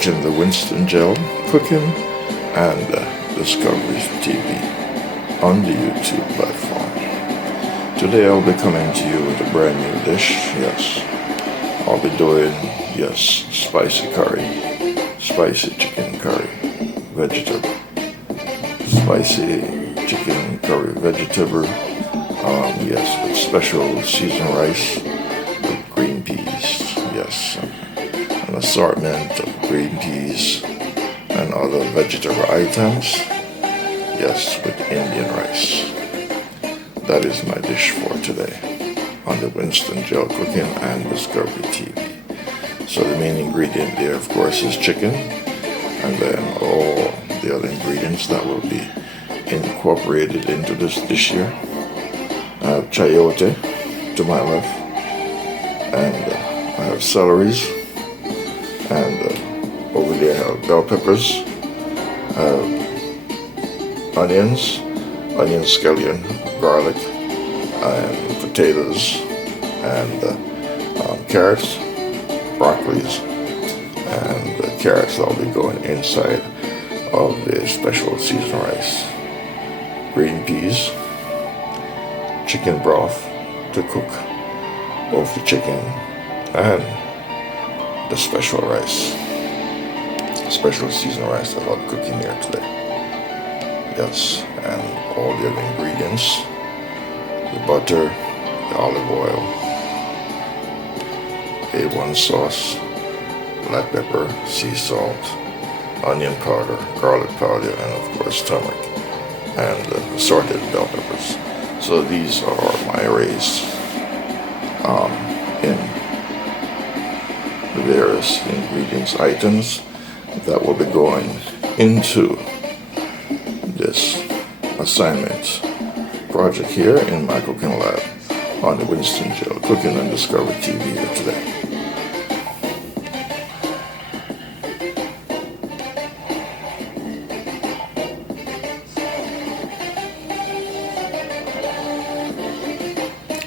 watching the Winston Gel Cooking and Discovery TV on the YouTube platform. Today I'll be coming to you with a brand new dish. Yes, I'll be doing, spicy curry, spicy chicken curry, vegetable, spicy chicken curry, vegetable, with special seasoned rice with green peas, an assortment of green peas and other vegetable items, with Indian rice. That is my dish for today on the Winston Gel Cooking and Discovery TV. So the main ingredient there, of course, is chicken, and then all the other ingredients that will be incorporated into this dish here. I have chayote to my left, and I have celeries, and over there I have bell peppers, I have onion scallion, garlic, and potatoes, and carrots, broccolis, and the carrots I'll be going inside of the special seasoned rice. Green peas, chicken broth to cook both the chicken and the special rice, special seasoned rice that I'm cooking here today. And all the other ingredients, the butter, the olive oil, A1 sauce, black pepper, sea salt, onion powder, garlic powder, and of course turmeric, and assorted bell peppers. So these are my arrays in the various ingredients items that will be going into this assignment project here in my cooking lab on the Winston Gel Cooking and Discovery TV here today.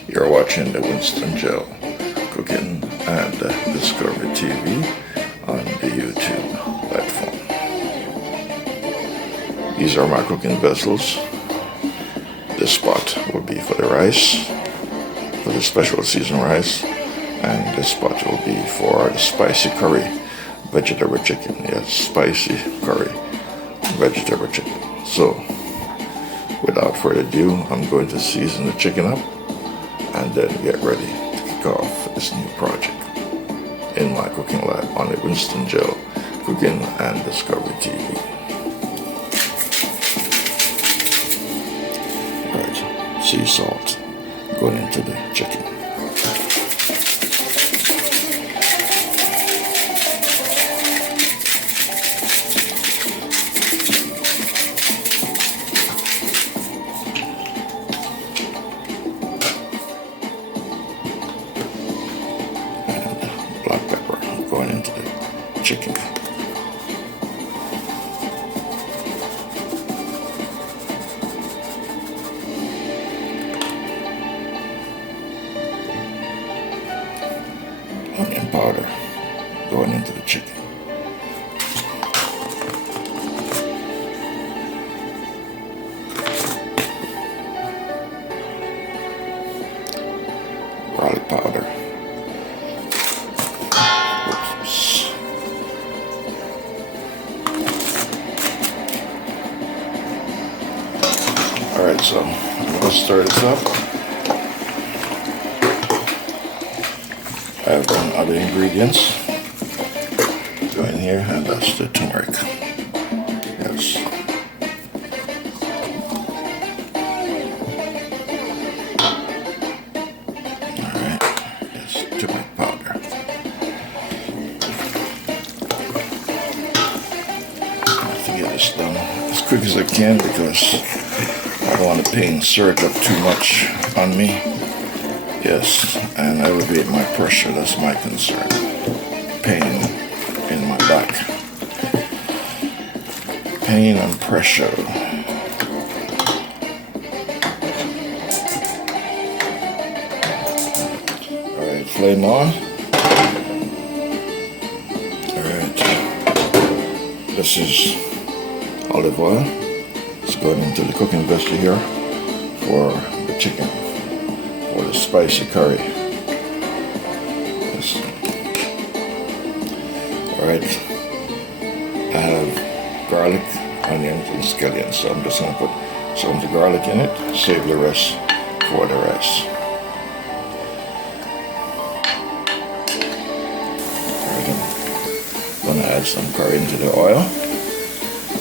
You're watching the Winston Gel Cooking and Discovery TV on the YouTube platform. These are my cooking vessels. This pot will be for the rice, for the special seasoned rice, and this pot will be for the spicy curry vegetable chicken. Yes, spicy curry vegetable chicken. So, without further ado, I'm going to season the chicken up and then get ready to kick off this new project in my cooking lab on the Winston Gel Cooking and Discovery TV. Right, sea salt going into the chicken. Going into the chicken. Onion powder going into the chicken. Garlic powder. Alright, so I'm going to stir this up. I have other ingredients go in here, and that's the turmeric. Yes. Alright, yes, turmeric powder. I have to get this done as quick as I can because I don't want the pain surge up too much on me. Yes, and elevate my pressure, that's my concern. Pain in my back. Pain and pressure. Alright, flame on. Alright. This is olive oil. It's going into the cooking vessel here for the chicken, for the spicy curry. Yes. Alright, I have garlic, onions, and scallions, so I'm just going to put some of the garlic in it, save the rest for the rice. Alright, I'm going to add some curry into the oil,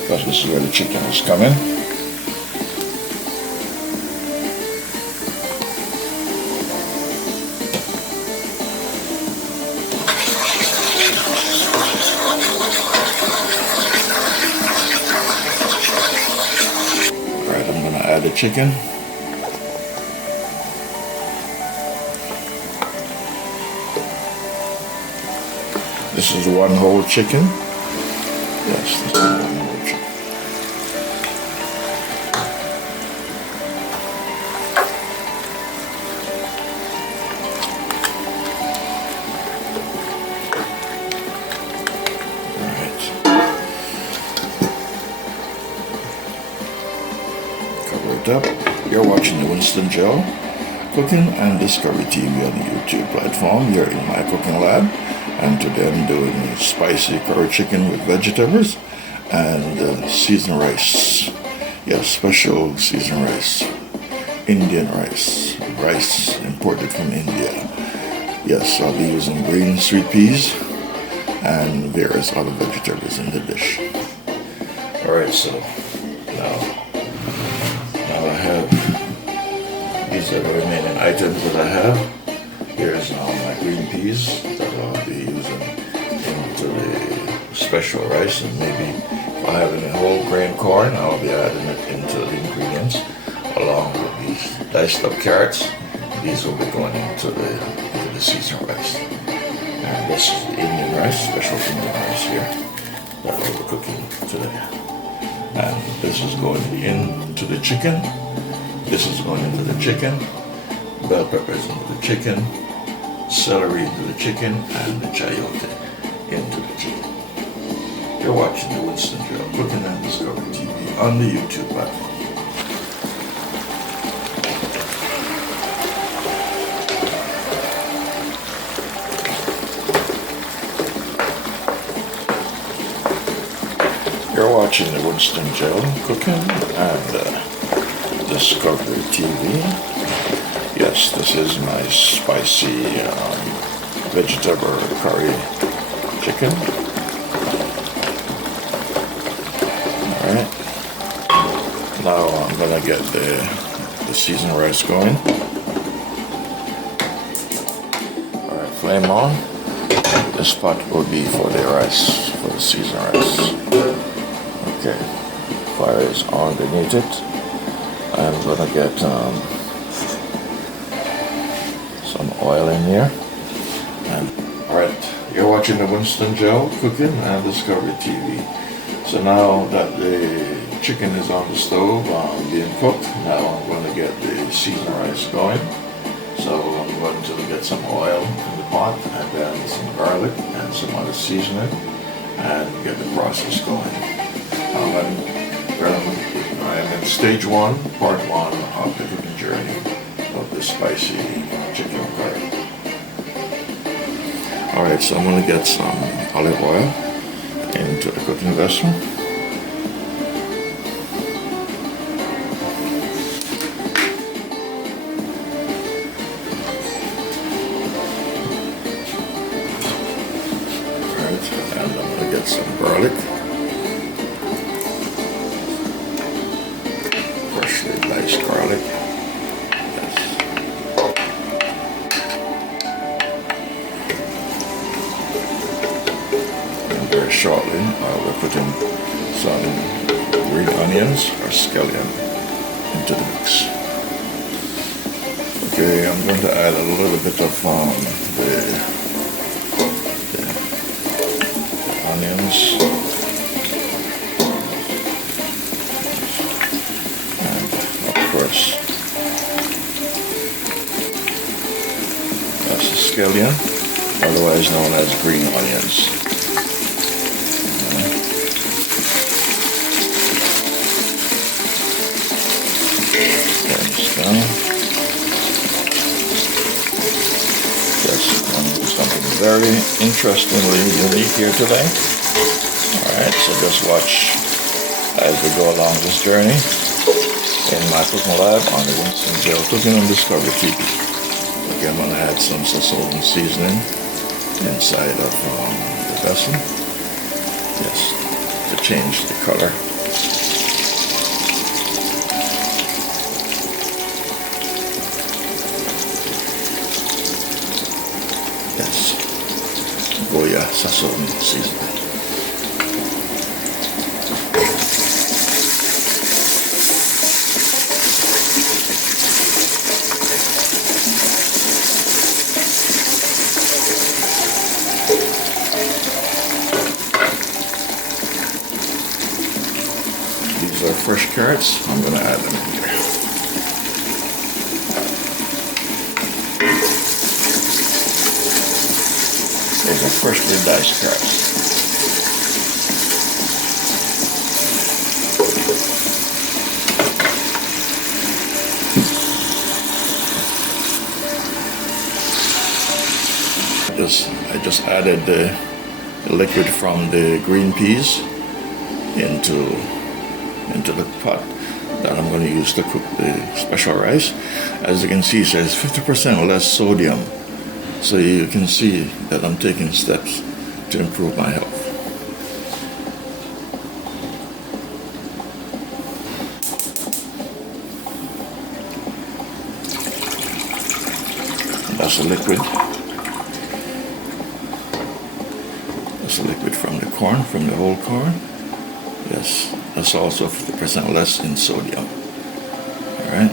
because this is where the chicken is coming. Alright, I'm going to add the chicken. This is one whole chicken. Yes, this is one whole chicken. Alright. Cover it up. You're watching the Winston Joe Cooking and Discovery TV on the YouTube platform. You're in my cooking lab. And today I'm doing spicy curry chicken with vegetables and seasoned rice. Yes, special seasoned rice. Indian rice. Rice imported from India. Yes, I'll be using green sweet peas and various other vegetables in the dish. Alright, so now I have, these are the remaining items that I have. Here's my green peas that I'll be using into the special rice, and maybe if I have any whole grain corn, I'll be adding it into the ingredients along with these diced up carrots. These will be going into the seasoned rice. And this is the Indian rice, special Indian rice here that I'll be cooking today. And this is going into the chicken. This is going into the chicken. Bell peppers into the chicken. Celery into the chicken, and the chayote into the chicken. You're watching the Winston Joe Cooking and Discovery TV on the YouTube platform. You're watching the Winston Joe Cooking and Discovery TV. Yes, this is my spicy vegetable curry chicken. Alright. Now I'm going to get the seasoned rice going. Alright, flame on. This pot will be for the rice, for the seasoned rice. Okay, fire is on beneath it. I'm going to get some oil in here. And alright, you're watching the Winston Joe Cooking and Discovery TV. So now that the chicken is on the stove being cooked, now I'm going to get the seasoned rice going. So I'm going to get some oil in the pot and then some garlic and some other seasoning and get the process going. I'm in stage 1, part 1 of the cooking journey of the spicy chicken curry. Alright, so I'm going to get some olive oil into the cooking vessel. Alright, and I'm going to get some garlic. Freshly diced garlic. Very shortly, I will put in some green onions or scallion into the mix. Okay, I'm going to add a little bit of the onions and of course that's the scallion, otherwise known as green onions. down. Yes, I'm going to do something very interestingly unique here today. Alright, so just watch as we go along this journey in my cooking lab on the Winston Gel Cooking and Discovery TV. Okay, I'm going to add some salt and seasoning inside of the vessel. Yes, to change the color. Yes, Goya sazon seasoning. These are fresh carrots. I'm going to add them in here. Those are freshly diced carrots. I just added the liquid from the green peas into the pot that I'm going to use to cook the special rice. As you can see, it says 50% less sodium. So you can see that I'm taking steps to improve my health. That's the liquid. That's the liquid from the corn, from the whole corn. Yes, that's also 50% less in sodium. Alright.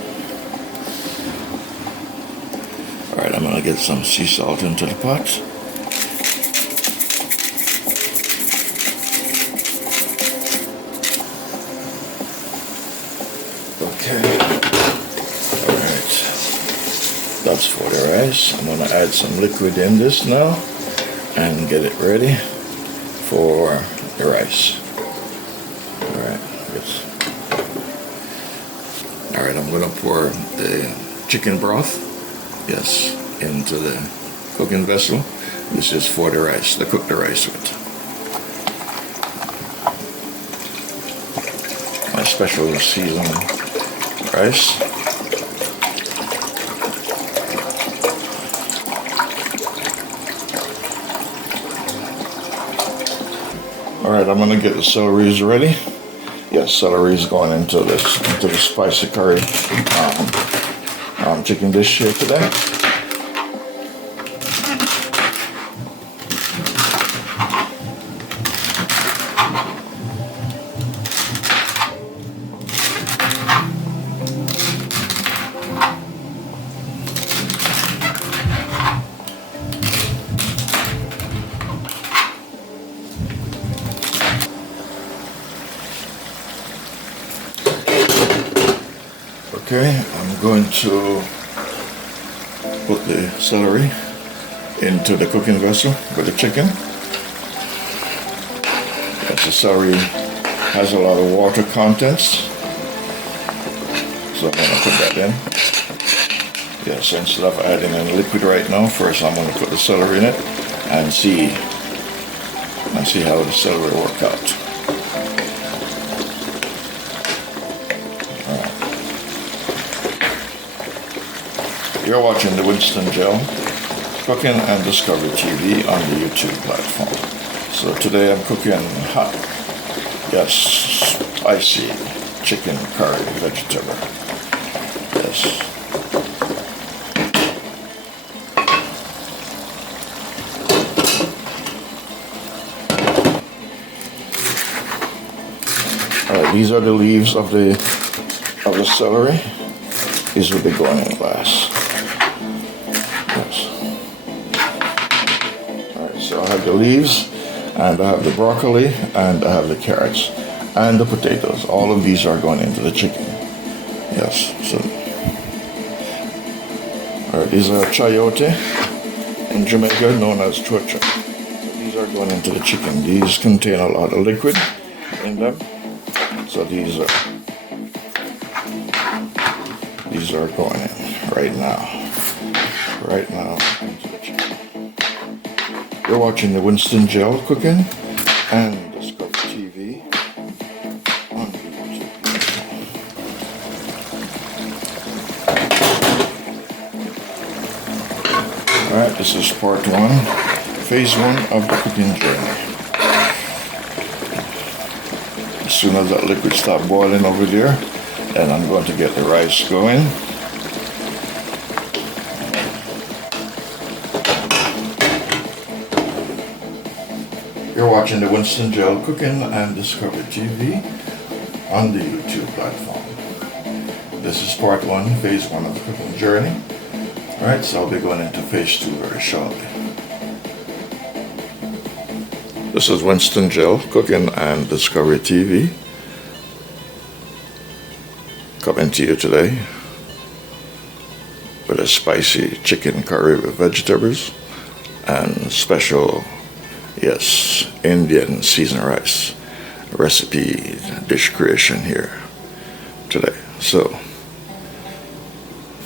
Alright, I'm going to get some sea salt into the pot. Okay. Alright. That's for the rice. I'm going to add some liquid in this now and get it ready for the rice. Alright, I'm going to pour the chicken broth, yes, into the cooking vessel. This is for the rice, to cook the rice with. My special seasoned rice. Alright, I'm going to get the celeries ready. Yes, celery is going into the spicy curry chicken dish here today. Okay, I'm going to put the celery into the cooking vessel with the chicken. As the celery has a lot of water contents, so I'm going to put that in. Yes, instead of adding any liquid right now, first I'm going to put the celery in it and see how the celery works out. You're watching the Winston Gel Cooking and Discovery TV on the YouTube platform. So today I'm cooking hot, yes, spicy chicken curry vegetable. Yes. Alright, these are the leaves of the celery. These will be going in last. Alright, so I have the leaves, and I have the broccoli, and I have the carrots, and the potatoes. All of these are going into the chicken. Yes, so. Alright, these are chayote in Jamaica, known as chocha. So these are going into the chicken. These contain a lot of liquid in them. So these these are going in right now. Right now. You're watching the Winston Gel Cooking and Discover TV on YouTube. Alright, this is part one, phase one of the cooking journey. As soon as that liquid stops boiling over there, then I'm going to get the rice going. You're watching the Winston Gel Cooking and Discover TV on the YouTube platform. This is part one, phase one of the cooking journey. Alright, so I'll be going into phase two very shortly. This is Winston Gel Cooking and Discovery TV coming to you today with a spicy chicken curry with vegetables and special, yes, Indian seasoned rice recipe dish creation here today. So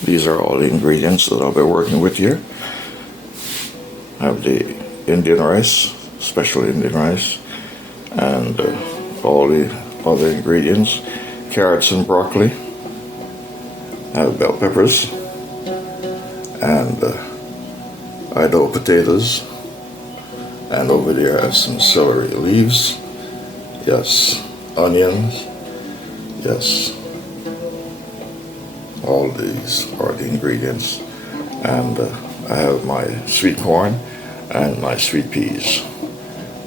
these are all the ingredients that I'll be working with here. I have the Indian rice, special Indian rice, and all the other ingredients, carrots and broccoli. I have bell peppers and Idaho potatoes, and over there I have some celery leaves, yes, onions, yes. All these are the ingredients, and I have my sweet corn and my sweet peas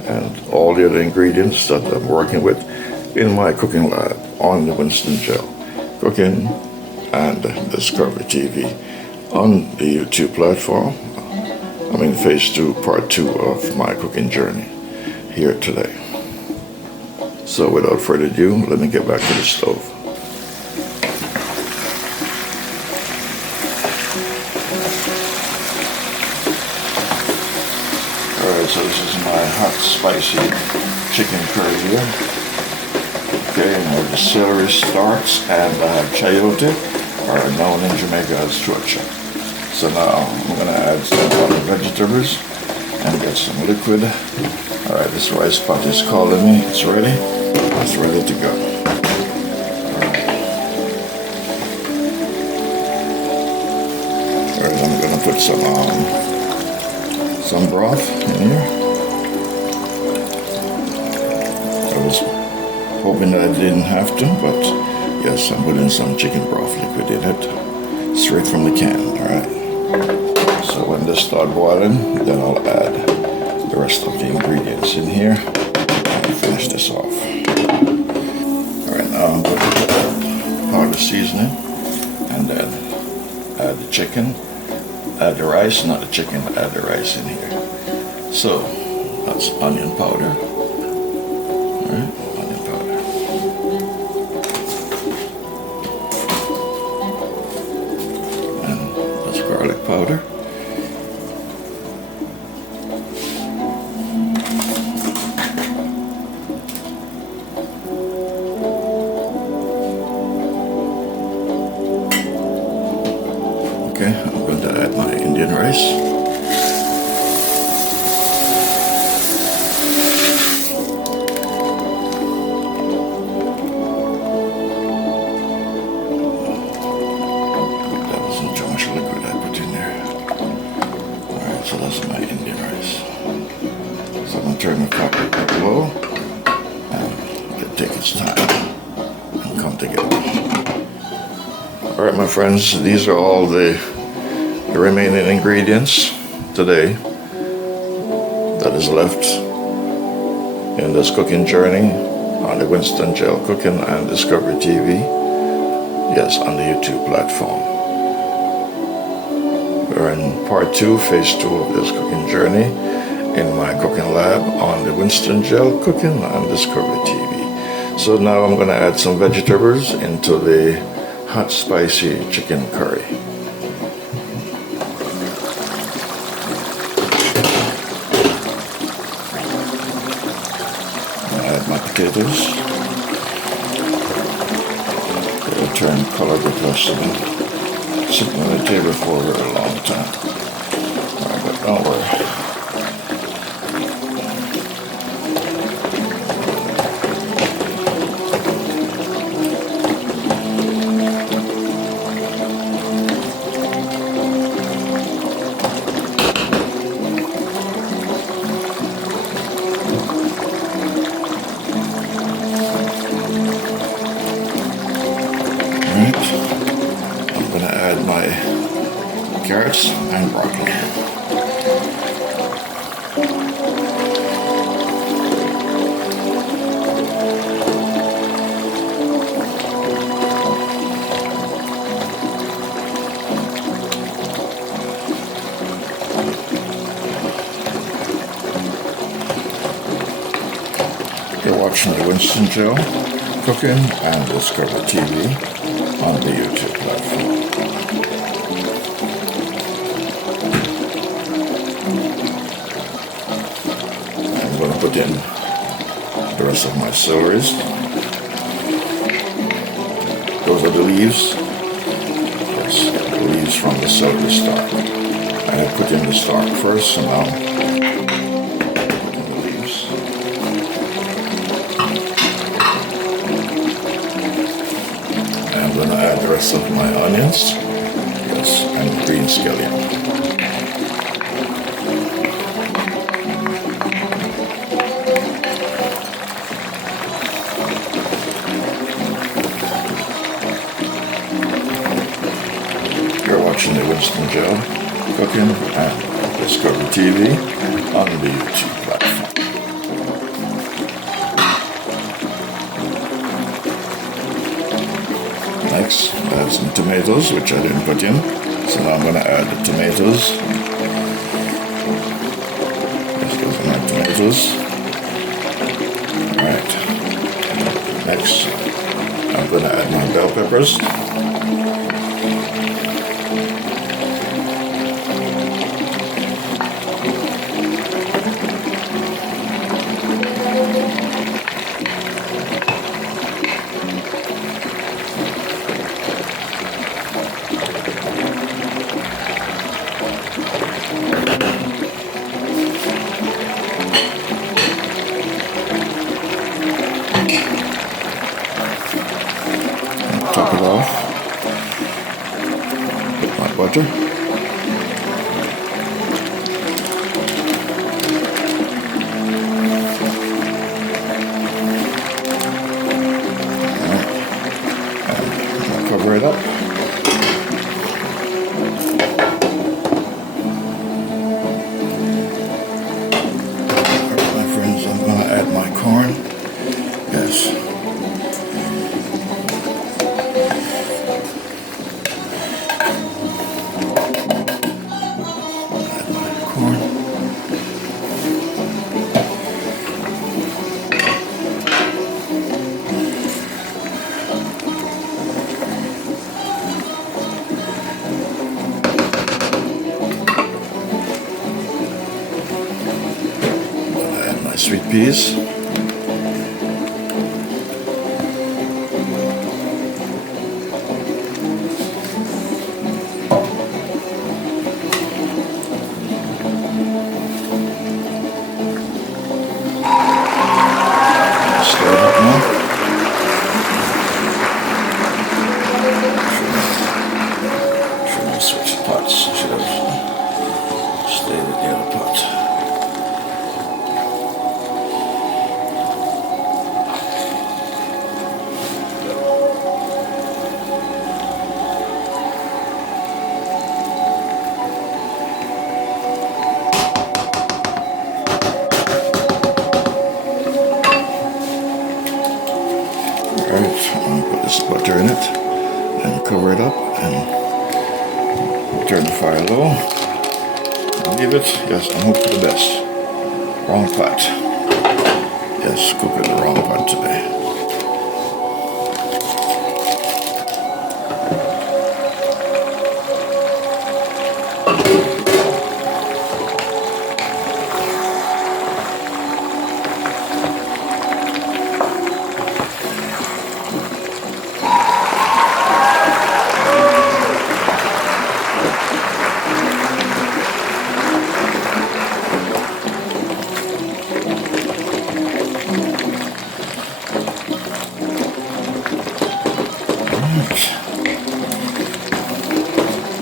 and all the other ingredients that I'm working with in my cooking lab on the Winston Gel Cooking and Discovery TV on the YouTube platform. I'm in phase two, part two of my cooking journey here today. So without further ado, let me get back to the stove. Alright, so this is my hot spicy chicken curry here. Okay, and I have the celery stalks, and I have chayote, or known in Jamaica as chocha. So now I'm going to add some other vegetables and get some liquid. Alright, this rice pot is calling me. It's ready. It's ready to go. Alright, I'm going to put some broth in here. I was hoping that I didn't have to, but yes, I'm putting some chicken broth liquid in it, straight from the can, alright? So when this starts boiling, then I'll add the rest of the ingredients in here and finish this off. Alright, now I'm going to put powder seasoning and then add the chicken. Add the rice, not the chicken, add the rice in here. So, that's onion powder. Alright, onion powder. And that's garlic powder. Okay, I'm going to add my Indian rice. That wasn't too much liquid I put in there. Alright, so that's my Indian rice. So I'm going to turn the pot up low and let it take its time and come together. Alright, my friends, these are all the remaining ingredients today that is left in this cooking journey on the Winston Gel Cooking and Discovery TV, yes, on the YouTube platform. We're in part two, phase two of this cooking journey in my cooking lab on the Winston Gel Cooking and Discovery TV. So now I'm going to add some vegetables into the hot spicy chicken curry. Add my potatoes. They'll turn color, but less of them. sitting on the table for a very long time. Alright, but don't worry. I'm going to add my carrots and broccoli. You're watching the Winston Show, Cooking and Discover TV on the YouTube platform. I'm going to put in the rest of my celeries. Those are the leaves. Yes, the leaves from the celery stalk. I had put in the stalk first, so now put in the leaves. I'm going to add the rest of my onions, yes, and green scallion. You're watching the Winston Show, Cooking and Discover TV on the YouTube platform. Next, I have some tomatoes, which I didn't put in. So now I'm going to add the tomatoes. Let's go for my tomatoes. Alright. Next, I'm going to add my bell peppers. Top it off with my butter. And I'll cover it up. Alright, my friends, I'm going to add my corn. Yes. Add my sweet peas. Stir it up now. Should have switched pots. Should have stayed with the other pot. Alright, I'm going to put this butter in it and cover it up and turn the fire low. Leave it, yes, and hope for the best. Wrong pot. Yes, cook in the wrong pot today.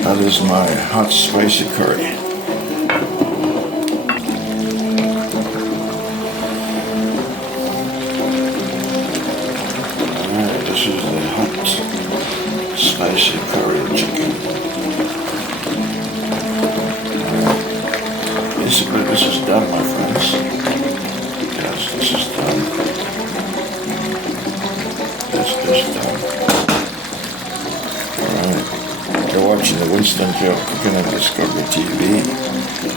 That is my hot spicy curry. Alright, this is the hot spicy curry chicken. Alright. Basically this is done, my friends. Yes, this is done. This is done. Alright. You're watching the Winston Cooking and Discovery TV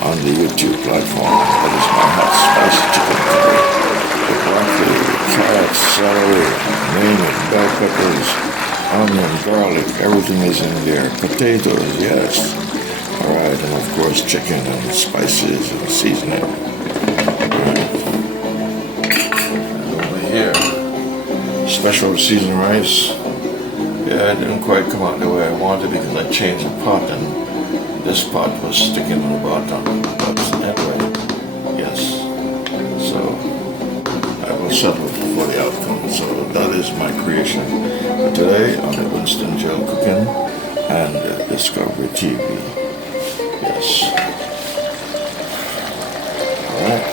on the YouTube platform. That is my hot spicy chicken curry. With broccoli, carrots, celery, name it, bell peppers, onion, garlic, everything is in there. Potatoes, yes. Alright, and of course chicken and spices and seasoning. Alright. And over here, special seasoned rice. Yeah, it didn't quite come out the way I wanted because I changed the pot and this pot was sticking on the bottom. But anyway, yes. So I will settle for the outcome. So that is my creation for today on the Winston Gel Cooking and Discovery TV. Yes. Alright,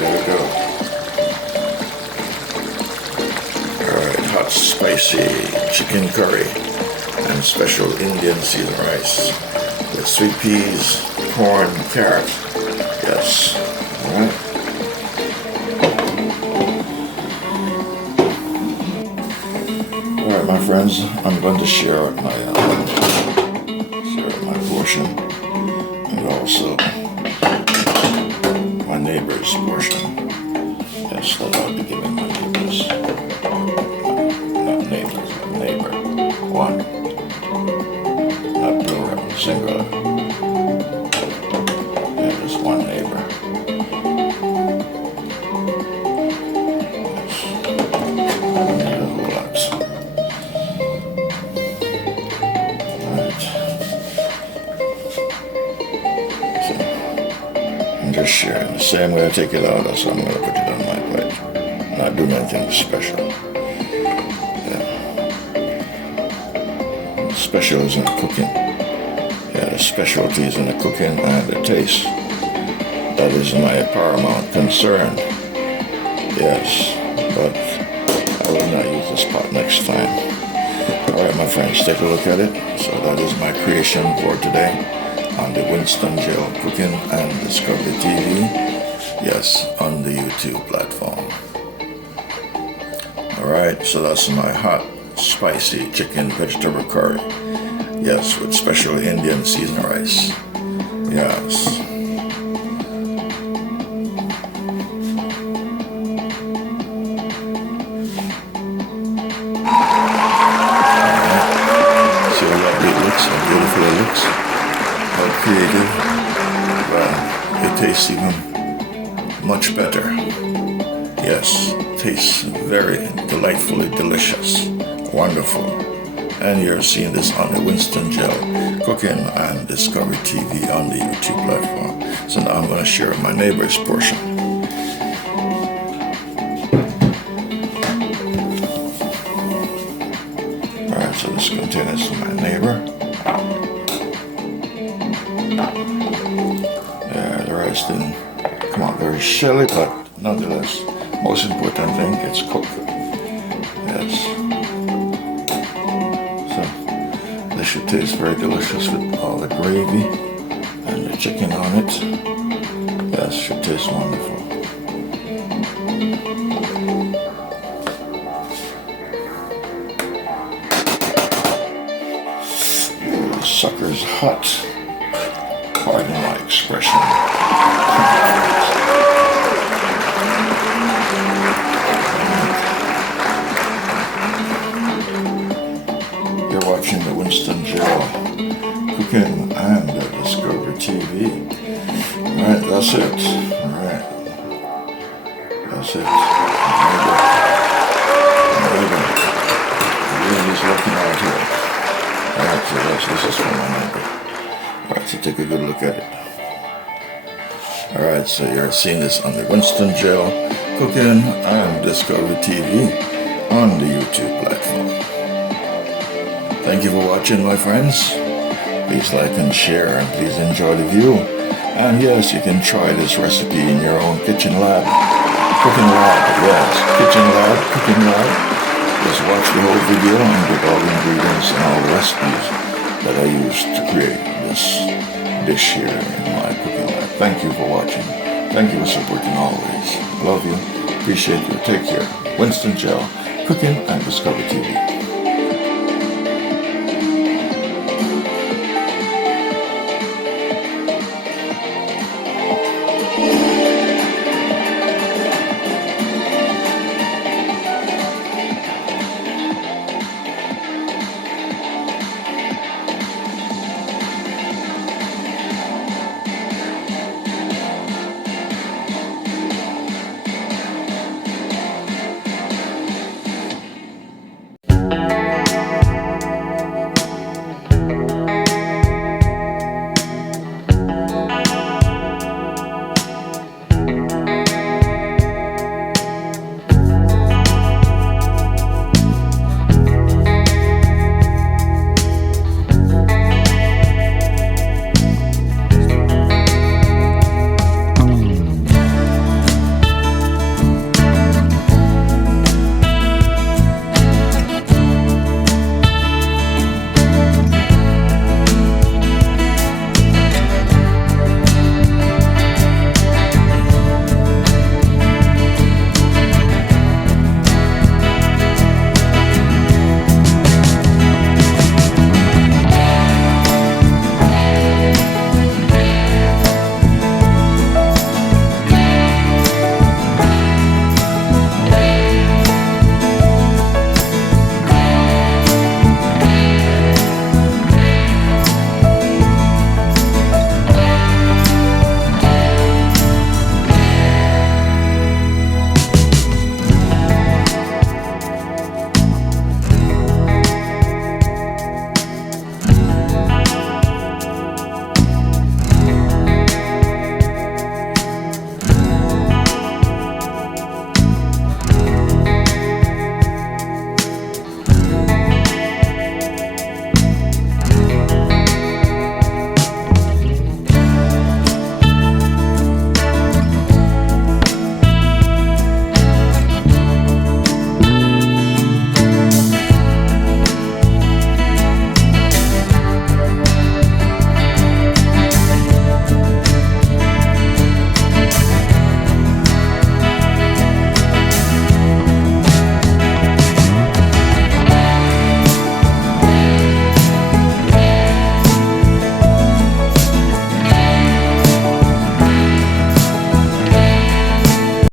there we go. Hot spicy chicken curry and special Indian seasoned rice with sweet peas, corn, carrot. Yes. Alright. Alright, my friends, I'm going to share my portion and also my neighbor's portion. Yes, that I'll be giving my neighbors. Neighbor. One. Not plural, singular. Yeah, just one neighbor. Yes. Need a whole lot. Alright. So, I'm just sharing. The same way I take it out, that's how I'm going to put it on my plate. Not doing anything special. Special is in the cooking. Yeah, the specialty is in the cooking and the taste. That is my paramount concern. Yes, but I will not use this pot next time. Alright, my friends, take a look at it. So that is my creation for today on the Winston Gel Cooking and Discovery TV. Yes, on the YouTube platform. Alright, so that's my hot spicy chicken vegetable curry. Yes, with special Indian seasoned rice. Yes. Alright. See how lovely it looks, how beautiful it looks, how creative. Well, it tastes even much better. Yes, tastes very delightfully delicious. Wonderful. And you're seeing this on the Winston Gel Cooking and Discovery TV on the YouTube platform. So now I'm going to share my neighbor's portion. Alright, so this container is my neighbor. Yeah, the rice didn't come out very shelly, but nonetheless, most important thing, it's cooked. Yes. This should taste very delicious with all the gravy and the chicken on it. Yes, should taste wonderful. The sucker's hot. Pardon my expression. Watching the Winston Gel Cooking and Discovery TV. Alright, that's it. Alright. That's it. Everybody's looking out here. Alright, so this is for my neighbor. Alright, so take a good look at it. Alright, so you're seeing this on the Winston Gel Cooking and Discovery TV on the YouTube platform. Thank you for watching, my friends. Please like and share, and please enjoy the view. And yes, you can try this recipe in your own kitchen lab. Cooking lab, yes, kitchen lab, cooking lab. Just watch the whole video and get all the ingredients and all the recipes that I used to create this dish here in my cooking lab. Thank you for watching. Thank you for supporting always. Love you. Appreciate you. Take care. Winston Gel, Cooking and Discover TV.